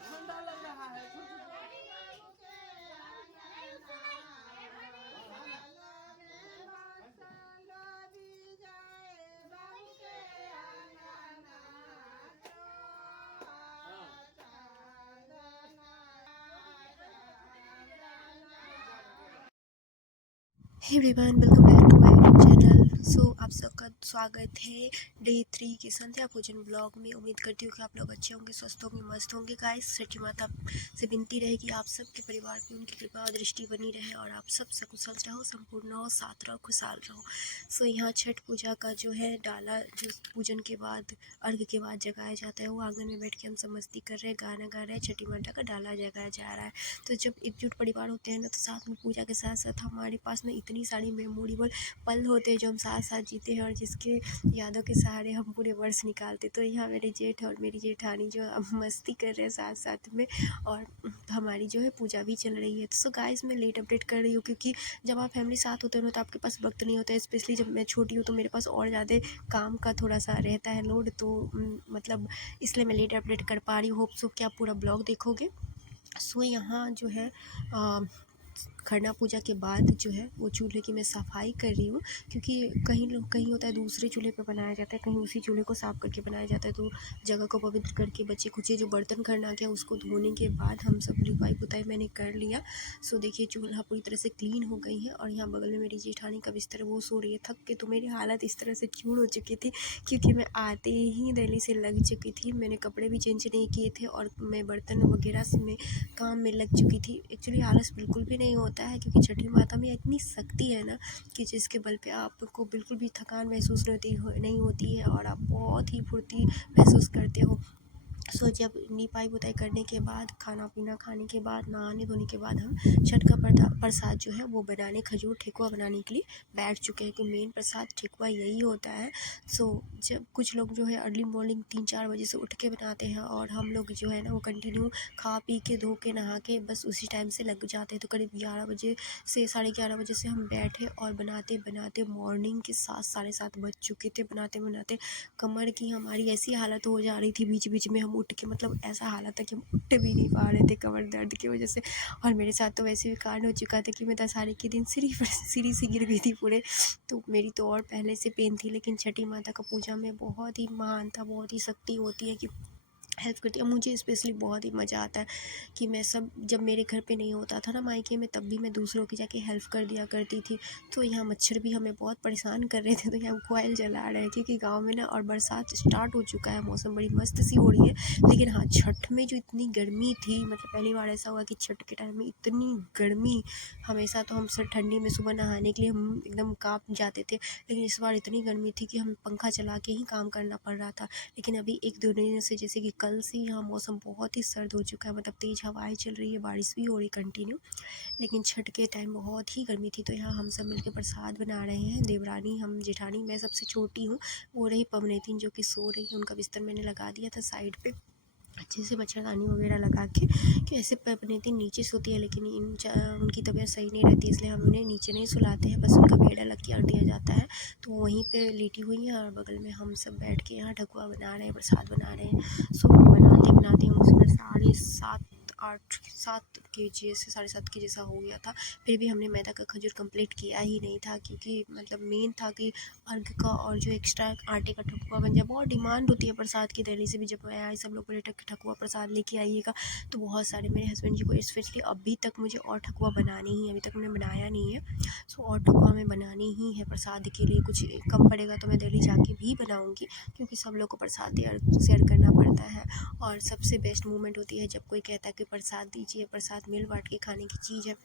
ठंडा लग रहा है। Hey everyone, welcome back to my YouTube channel. So आप सबका स्वागत है डे 3 की संध्या भोजन ब्लॉग में। उम्मीद करती हूँ कि आप लोग अच्छे होंगे, स्वस्थ होंगे, मस्त होंगे। गाइस, सच्ची माता से विनती रहे कि आप सबके परिवार पे उनकी कृपा और दृष्टि बनी रहे और आप सब सकुशल रहो, संपूर्ण रहो, साथ रहो, खुशहाल रहो। सो यहाँ छठ पूजा का जो है डाला, जो पूजन के बाद अर्घ के बाद जगाया जाता है, वो आंगन में बैठ के हम सब मस्ती कर रहे हैं, गाना गा रहे हैं। छठी माता का डाला जगाया जा रहा है। तो जब एकजुट परिवार होते हैं ना, तो साथ में पूजा के साथ साथ हमारे पास में इतनी सारी मेमोरेबल पल होते हैं जो हम साथ साथ जीते हैं और जिसके यादों के सहारे हम पूरे वर्ष निकालते। तो यहाँ मेरे जेठ और मेरी जेठानी जो अब मस्ती कर रहे हैं साथ साथ में, और हमारी जो है पूजा भी चल रही है। तो सो गाइस, मैं लेट अपडेट कर रही हूँ क्योंकि जब आप फैमिली साथ होते हो ना, तो आपके पास वक्त नहीं होता है। स्पेशली जब मैं छोटी हूँ तो मेरे पास और ज़्यादा काम का थोड़ा सा रहता है लोड, तो मतलब इसलिए मैं लेट अपडेट कर पा रही हूँ। होप सो कि आप पूरा ब्लॉग देखोगे। सो यहाँ जो है खरना पूजा के बाद जो है वो चूल्हे की मैं सफाई कर रही हूँ, क्योंकि कहीं होता है दूसरे चूल्हे पर बनाया जाता है, कहीं उसी चूल्हे को साफ़ करके बनाया जाता है। तो जगह को पवित्र करके बचे खुचे जो बर्तन खरना गया उसको धोने के बाद हम सब लिपाई पुताई मैंने कर लिया। सो देखिए, चूल्हा पूरी तरह से क्लीन हो गई है। और यहाँ बगल में मेरी जेठानी का बिस्तर, वो सो रही है थक के। तो मेरी हालत इस तरह से चूड़ हो चुकी थी क्योंकि मैं आते ही दिल्ली से लग चुकी थी। मैंने कपड़े भी चेंज नहीं किए थे और मैं बर्तन वगैरह से में काम में लग चुकी थी। एक्चुअली आलस बिल्कुल भी नहीं होता है, क्योंकि छठी माता में इतनी शक्ति है ना कि जिसके बल पे आपको बिल्कुल भी थकान महसूस नहीं होती है और आप बहुत ही फुर्ती महसूस करते हो। सो जब निपाई पुताई करने के बाद, खाना पीना खाने के बाद, नहाने धोने के बाद हम छठ का प्रसाद जो है वो बनाने, खजूर ठेकुआ बनाने के लिए बैठ चुके हैं कि मेन प्रसाद ठेकुआ यही होता है। सो जब कुछ लोग जो है अर्ली मॉर्निंग 3-4 बजे से उठ के बनाते हैं और हम लोग जो है ना वो कंटिन्यू खा पी के धो के नहा के बस उसी टाइम से लग जाते हैं। तो करीब 11 बजे से 11:30 बजे से हम बैठे और बनाते बनाते मॉर्निंग के 7-7:30 बज चुके थे। बनाते बनाते कमर की हमारी ऐसी हालत हो जा रही थी, बीच बीच में हम उठ के, मतलब ऐसा हालत था कि हम उठ भी नहीं पा रहे थे कमर दर्द की वजह से। और मेरे साथ तो वैसे भी कांड हो चुका था कि मैं दशहरे के दिन सीढ़ी से गिर गई थी पूरे। तो मेरी तो और पहले से पेन थी, लेकिन छठी माता का पूजा में बहुत ही महानता, बहुत ही शक्ति होती है कि हेल्प करती है। मुझे स्पेशली बहुत ही मज़ा आता है कि मैं जब मेरे घर पे नहीं होता था ना मायके में, तब भी मैं दूसरों की जाके हेल्प कर दिया करती थी। तो यहाँ मच्छर भी हमें बहुत परेशान कर रहे थे, तो यहाँ कोयल जला रहे हैं क्योंकि गांव में ना और बरसात स्टार्ट हो चुका है, मौसम बड़ी मस्त सी हो रही है। लेकिन हाँ, छठ में जो इतनी गर्मी थी, मतलब पहली बार ऐसा हुआ कि छठ के टाइम में इतनी गर्मी। हमेशा तो हम सब ठंडी में सुबह नहाने के लिए हम एकदम काँप जाते थे, लेकिन इस बार इतनी गर्मी थी कि हम पंखा चला के ही काम करना पड़ रहा था। लेकिन अभी 1-2 दिन से, जैसे कि कल से, यहाँ मौसम बहुत ही सर्द हो चुका है, मतलब तेज़ हवाएं चल रही है, बारिश भी हो रही कंटिन्यू। लेकिन छठ के टाइम बहुत ही गर्मी थी। तो यहाँ हम सब मिलकर प्रसाद बना रहे हैं। देवरानी, हम जेठानी, मैं सबसे छोटी हूँ, वो रही पवनैतिन जो कि सो रही है। उनका बिस्तर मैंने लगा दिया था साइड पे अच्छे से मच्छरदानी वगैरह लगा के, कि ऐसे पवनैतिन नीचे सोती है, लेकिन उनकी तबीयत सही नहीं रहती, इसलिए हम उन्हें नीचे नहीं सुलाते हैं, बस उनका बेड अलग कर दिया जाता है। तो वहीं पे लेटी हुई है और बगल में हम सब बैठ के यहाँ ठकुआ बना रहे हैं, प्रसाद बना रहे हैं। सो बनाते बनाते हम उसमें 7 केजी से 7.5 के जैसा हो गया था। फिर भी हमने मैदा का खजूर कंप्लीट किया ही नहीं था, क्योंकि मतलब मेन था कि अर्घ का और जो एक्स्ट्रा आटे का ठकुआ बन जाए। बहुत डिमांड होती है प्रसाद की दिल्ली से भी। जब मैं आई, सब लोग बोले ठकुआ प्रसाद लेके आइएगा, तो बहुत सारे मेरे हस्बैंड जी को स्पेशली अभी तक मुझे और ठकुआ बनानी ही है, अभी तक मैंने बनाया नहीं है। सो और ठकुआ में बनानी ही है प्रसाद के लिए। कुछ कम पड़ेगा तो मैं दिल्ली जाके भी बनाऊँगी, क्योंकि सब लोग को प्रसाद शेयर करना पड़ता है। और सबसे बेस्ट मोमेंट होती है जब कोई कहता है कि प्रसाद दीजिए, प्रसाद मिल बांट के खाने की चीज़ है।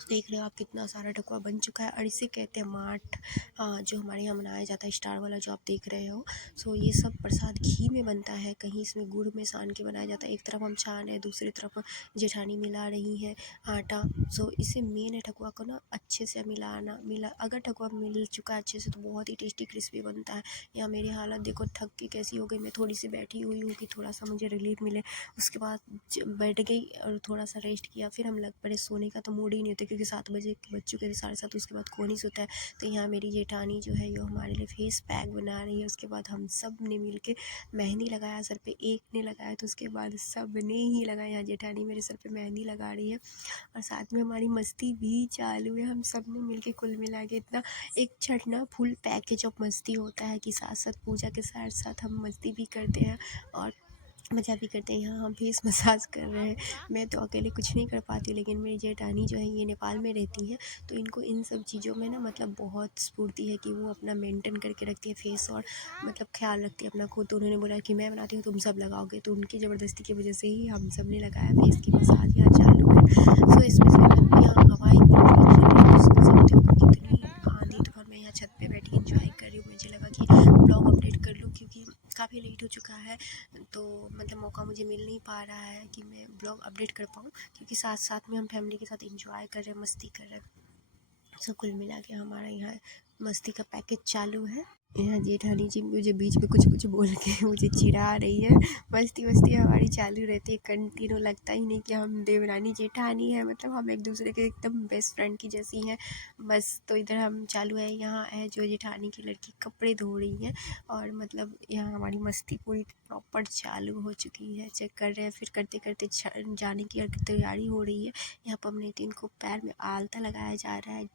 देख रहे हो आप कितना सारा ठकुआ बन चुका है, और इसे कहते हैं माठ, जो हमारे यहाँ मनाया जाता है, स्टार वाला जो आप देख रहे हो। सो ये सब प्रसाद घी में बनता है, कहीं इसमें गुड़ में सान के बनाया जाता है। एक तरफ हम छान है, दूसरी तरफ जेठानी मिला रही है आटा। सो इसे मेन है ठकुआ को ना अच्छे से अगर ठकुआ मिल चुका है अच्छे से, तो बहुत ही टेस्टी क्रिस्पी बनता है। यहाँ मेरी हालत देखो, थक के कैसी हो गई। मैं थोड़ी सी बैठी हुई हूँ कि थोड़ा सा मुझे रिलीफ मिले। उसके बाद बैठ गई और थोड़ा सा रेस्ट किया, फिर हम लग पड़े सोने का। तो मूड ही नहीं होता क्योंकि 7 बजे बज चुके थे, 7:30, उसके बाद कौन ही सोता है। तो यहाँ मेरी जेठानी जो है, ये हमारे लिए फेस पैक बना रही है। उसके बाद हम सब ने मिल के मेहंदी लगाया सर पे, एक ने लगाया तो उसके बाद सब ने ही लगाया। यहाँ जेठानी मेरे सर पे मेहंदी लगा रही है और साथ में हमारी मस्ती भी चालू है। हम सब ने मिल के कुल मिला के इतना एक छठ ना फुल पैकेज ऑफ मस्ती होता है कि साथ साथ पूजा के साथ साथ हम मस्ती भी करते हैं और मज़ा भी करते हैं। यहाँ हम फेस मसाज कर रहे हैं। मैं तो अकेले कुछ नहीं कर पाती, लेकिन मेरी जेठानी जो है ये नेपाल में रहती हैं, तो इनको इन सब चीज़ों में ना मतलब बहुत स्फूर्ति है कि वो अपना मेंटेन करके रखती है फेस और मतलब ख्याल रखती है अपना खुद। तो उन्होंने बोला कि मैं बनाती हूँ, तुम सब लगाओगे, तो उनकी ज़बरदस्ती की वजह से ही हम सब ने लगाया फेस की मसाज यहाँ चालू है। सो इसमें यहाँ हवा इतनी सुन सकते हो कितनी आंधी तूफान। मैं यहाँ छत पे बैठी इंजॉय कर रही हूँ। मुझे लगा कि ब्लॉग अपडेट कर लूँ क्योंकि काफ़ी लेट हो चुका है, तो मतलब मौका मुझे मिल नहीं पा रहा है कि मैं ब्लॉग अपडेट कर पाऊँ, क्योंकि साथ साथ में हम फैमिली के साथ एंजॉय कर रहे हैं, मस्ती कर रहे हैं। सो कुल मिला के हमारा यहाँ मस्ती का पैकेज चालू है। यहाँ जेठानी जी मुझे बीच में कुछ बोल के मुझे चिढ़ा रही है। मस्ती हमारी चालू रहती है कंटिन्यू। लगता ही नहीं कि हम देवरानी जेठानी है, मतलब हम एक दूसरे के एकदम बेस्ट फ्रेंड की जैसी हैं बस। तो इधर हम चालू है, यहाँ है जो जेठानी की लड़की कपड़े धो रही है और मतलब यहाँ हमारी मस्ती पूरी प्रॉपर चालू हो चुकी है। चेक कर रहे हैं, फिर करते करते जाने की तैयारी हो रही है। यहाँ पवनीतिन को पैर में आलता लगाया जा रहा है,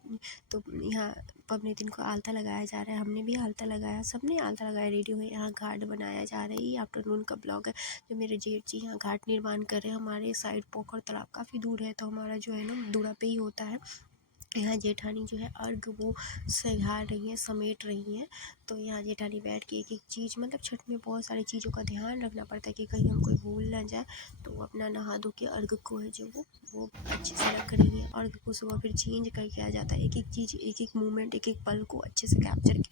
तो यहाँ पवनीतिन को आलता लगाया जा रहा है। हमने भी आलता लगाया, सबने आलता लगाया, रेडी हुए। यहाँ घाट बनाया जा रहा है। ये आफ्टरनून का ब्लॉग है। जो मेरे जेठ जी यहाँ घाट निर्माण कर रहे हैं। हमारे साइड पोखर तालाब काफ़ी दूर है, तो हमारा जो है ना दूरा पे ही होता है। यहाँ जेठानी जो है अर्घ वो सहार रही हैं, समेट रही हैं। तो यहाँ जेठानी बैठ के एक एक चीज़, मतलब छठ में बहुत सारी चीज़ों का ध्यान रखना पड़ता है कि कहीं हम कोई भूल ना जाए। तो वो अपना नहा धो के अर्घ को है जो वो अच्छे से रख रही है। अर्घ को सुबह फिर चेंज करके आ जाता है। एक एक चीज़, एक एक मोमेंट, एक एक पल को अच्छे से कैप्चर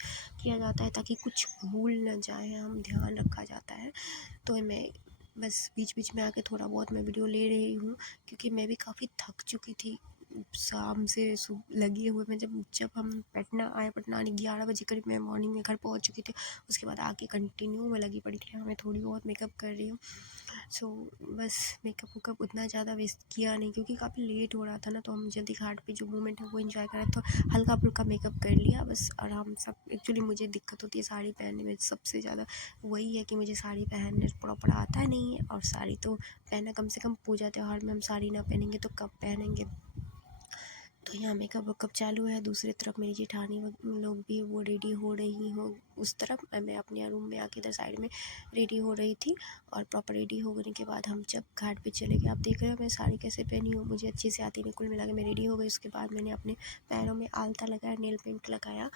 किया जाता है ताकि कुछ भूल ना जाए, हम ध्यान रखा जाता है। तो मैं बस बीच बीच में आके थोड़ा बहुत मैं वीडियो ले रही हूँ, क्योंकि मैं भी काफ़ी थक चुकी थी शाम से लगे हुए में। जब हम पटना आए, पटना आने 11 बजे करीब मैं मॉर्निंग में घर पहुंच चुकी थी। उसके बाद आके कंटिन्यू मैं लगी पड़ी थी। मैं थोड़ी बहुत मेकअप कर रही हूँ। सो बस मेकअप वेकअप उतना ज़्यादा वेस्ट किया नहीं, क्योंकि काफ़ी लेट हो रहा था ना, तो हम जल्दी घाट पे जो मोमेंट है वो एंजॉय करा, तो हल्का फुल्का मेकअप कर लिया बस आराम। सब एक्चुअली मुझे दिक्कत होती है साड़ी पहनने में, सबसे ज़्यादा वही है कि मुझे साड़ी पहनने प्रॉपर आता नहीं है। और साड़ी तो पहना, कम से कम पूजा त्यौहार में हम साड़ी ना पहनेंगे तो कब पहनेंगे। तो यहाँ मेकअप वेकअप चालू है। दूसरी तरफ मेरी जेठानी लोग भी वो रेडी हो रही हो उस तरफ। मैं अपने रूम में आके इधर साइड में रेडी हो रही थी। और प्रॉपर रेडी होने के बाद हम जब घाट पे चले गए, आप देख रहे हो मैं साड़ी कैसे पहनी हूँ, मुझे अच्छे से आती नहीं। कुल मिला के मैं रेडी हो गई। उसके बाद मैंने अपने पैरों में आलता लगाया, नेल पेंट लगाया।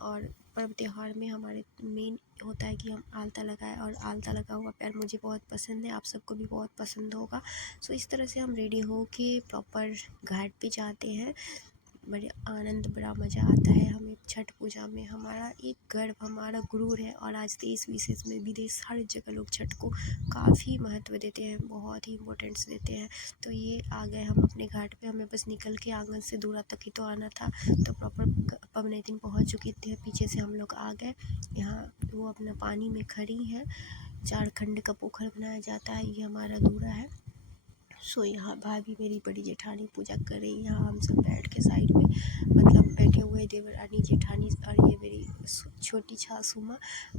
और पर्व त्यौहार में हमारे मेन होता है कि हम आलता लगाएं, और आलता लगा हुआ पैर मुझे बहुत पसंद है, आप सबको भी बहुत पसंद होगा। सो इस तरह से हम रेडी हो के प्रॉपर घाट पे जाते हैं। बड़े आनंद, बड़ा मज़ा आता है हमें छठ पूजा में। हमारा एक गर्व, हमारा गुरूर है। और आज देश विशेष में, विदेश, हर जगह लोग छठ को काफ़ी महत्व देते हैं, बहुत ही इम्पोर्टेंस देते हैं। तो ये आ गए हम अपने घाट पे। हमें बस निकल के आंगन से दूरा तक ही तो आना था, तो प्रॉपर पवनीतिन पहुँच चुकी थी। पीछे से हम लोग आ गए। यहाँ वो अपना पानी में खड़ी हैं। झारखंड का पोखर बनाया जाता है, ये हमारा दूरा है। सो यहाँ भाभी मेरी बड़ी जेठानी पूजा कर रही है। यहाँ हम सब बैठ के साइड में मतलब बैठे हुए, देवरानी जेठानी और ये मेरी छोटी सासू माँ,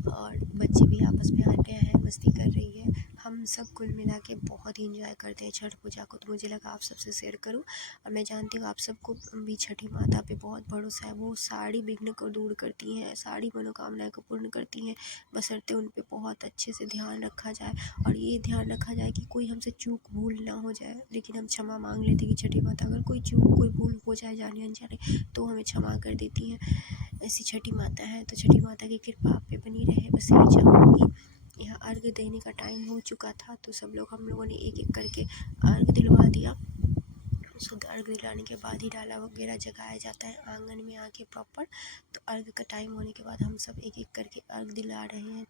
और बच्चे भी आपस में आ गए हैं, मस्ती कर रही है। हम सब कुल मिला के बहुत ही इंजॉय करते हैं छठ पूजा को। तो मुझे लगा आप सबसे शेयर करूं। और मैं जानती हूँ आप सबको भी छठी माता पे बहुत भरोसा है। वो सारी विघ्न को दूर करती हैं, सारी मनोकामनाएं को पूर्ण करती हैं, बशर्ते उन पे बहुत अच्छे से ध्यान रखा जाए। और ये ध्यान रखा जाए कि कोई हमसे चूक भूल ना हो जाए, लेकिन हम क्षमा मांग लेते कि छठी माता अगर कोई चूक, कोई भूल हो जाए जाने अनजाने, तो हमें क्षमा कर देती हैं। ऐसी छठी माता है, तो छठी माता की कृपा आप पे बनी रहे, बस यही चाहूँगी। यहाँ अर्घ देने का टाइम हो चुका था, तो हम लोगों ने एक एक करके अर्घ दिलवा दिया। शुद्ध अर्घ दिलाने के बाद ही डाला वगैरह जगाया जाता है आंगन में आके प्रॉपर। तो अर्घ का टाइम होने के बाद हम सब एक एक करके अर्घ दिला रहे हैं।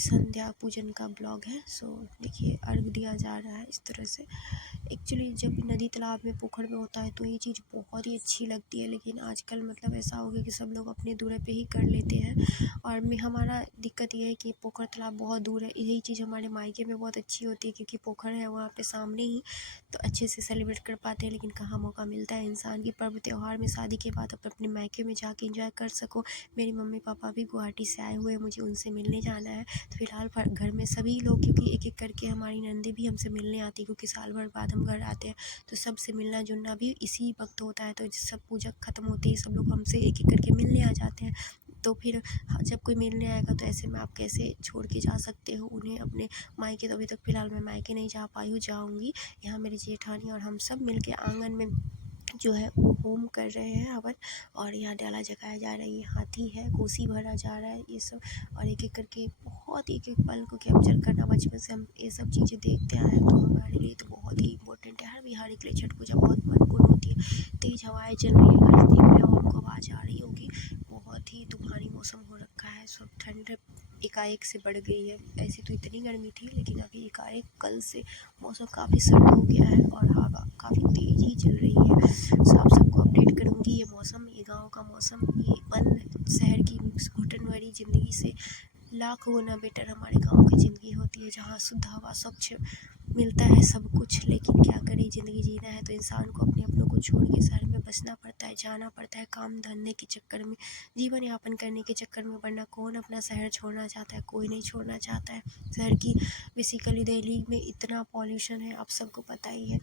संध्या पूजन का ब्लॉग है। सो देखिए अर्घ दिया जा रहा है इस तरह से। एक्चुअली जब भी नदी तालाब में पोखर में होता है तो ये चीज़ बहुत ही अच्छी लगती है, लेकिन आजकल मतलब ऐसा हो गया कि सब लोग अपने दूर पे ही कर लेते हैं। और हमारा दिक्कत ये है कि पोखर तालाब बहुत दूर है। यही चीज़ हमारे मायके में बहुत अच्छी होती है क्योंकि पोखर है वहाँ पे सामने ही, तो अच्छे से सेलिब्रेट कर पाते हैं। लेकिन कहाँ मौका मिलता है इंसान की पर्व त्यौहार में शादी के बाद अपने मायके में जाके एंजॉय कर सको। मेरी मम्मी पापा भी गुवाहाटी से आए हुए हैं, मुझे उनसे मिलने जाना है। तो फिलहाल घर में सभी लोग, क्योंकि एक एक करके हमारी नंदी भी हमसे मिलने आती है, क्योंकि साल भर बाद हम घर आते हैं तो सबसे मिलना जुलना भी इसी वक्त होता है। तो सब पूजा ख़त्म होते ही सब लोग हमसे एक एक करके मिलने आ जाते हैं। तो फिर जब कोई मिलने आएगा तो ऐसे में आप कैसे छोड़ के जा सकते हो उन्हें अपने मायके। तो अभी तक फ़िलहाल मैं मायके नहीं जा पाई हूँ, जाऊँगी। यहाँ मेरी जेठानी और हम सब मिल के आँगन में जो है वो होम कर रहे हैं हवन, और यहाँ डाला जगाया जा रहा है। ये हाथी है, कोसी भरा जा रहा है, ये सब। और एक एक करके बहुत एक एक पल को कैप्चर करना, बचपन से हम ये सब चीज़ें देखते आए हैं तो हमारे लिए तो बहुत ही इंपॉर्टेंट है। हर बिहारी के लिए छठ पूजा बहुत महत्वपूर्ण होती है। तेज़ हवाएं चल रही है, गाइस देख रहे हो, आपको आवाज़ आ रही होगी। बहुत ही तूफानी मौसम हो रखा है, सब ठंड एकाएक से बढ़ गई है। ऐसी तो इतनी गर्मी थी, लेकिन अभी एकाएक कल से मौसम काफ़ी सर्द हो गया है और हवा काफ़ी तेज़ ही चल रही है। सो आप सबको अपडेट करूँगी ये मौसम, ये गाँव का मौसम, ये बंद शहर की घुटन भरी ज़िंदगी से लाख गुना बेटर हमारे गाँव की ज़िंदगी होती है, जहाँ शुद्ध हवा, स्वच्छ मिलता है सब कुछ। लेकिन क्या करें, ज़िंदगी जीना है तो इंसान को अपने अपनों को छोड़ के शहर में बसना पड़ता है, जाना पड़ता है काम धंधे के चक्कर में, जीवन यापन करने के चक्कर में। वरना कौन अपना शहर छोड़ना चाहता है, कोई नहीं छोड़ना चाहता है। शहर की बेसिकली दिल्ली में इतना पॉल्यूशन है, आप सबको पता ही है।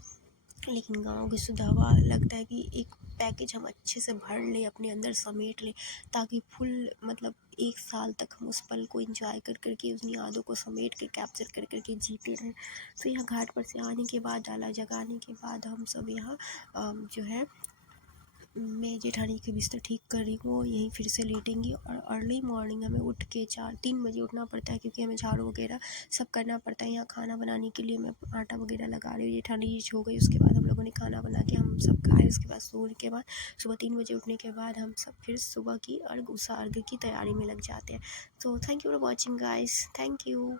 लेकिन गाँव की शुद्ध हवा लगता है कि एक पैकेज हम अच्छे से भर लें, अपने अंदर समेट लें, ताकि फुल मतलब एक साल तक हम उस पल को एंजॉय कर करके, उस यादों को समेट कर कैप्चर कर करके जीते रहें। तो यहाँ घाट पर से आने के बाद, डाला जगाने के बाद हम सब यहाँ जो है मैं जेठानी की बिस्तर ठीक कर रही हूँ, यहीं फिर से लेटेंगी। और अर्ली मॉर्निंग हमें उठ के 4-3 बजे उठना पड़ता है, क्योंकि हमें झाड़ू वगैरह सब करना पड़ता है। यहाँ खाना बनाने के लिए मैं आटा वगैरह लगा रही हूँ, जेठानी जी सो गई, उसके बाद हम लोगों ने खाना बना के हम सब खाए। उसके बाद सोने के बाद सुबह 3 बजे उठने के बाद हम सब फिर सुबह की उषा अर्घ की तैयारी में लग जाते हैं। तो thank you for watching guys, thank you.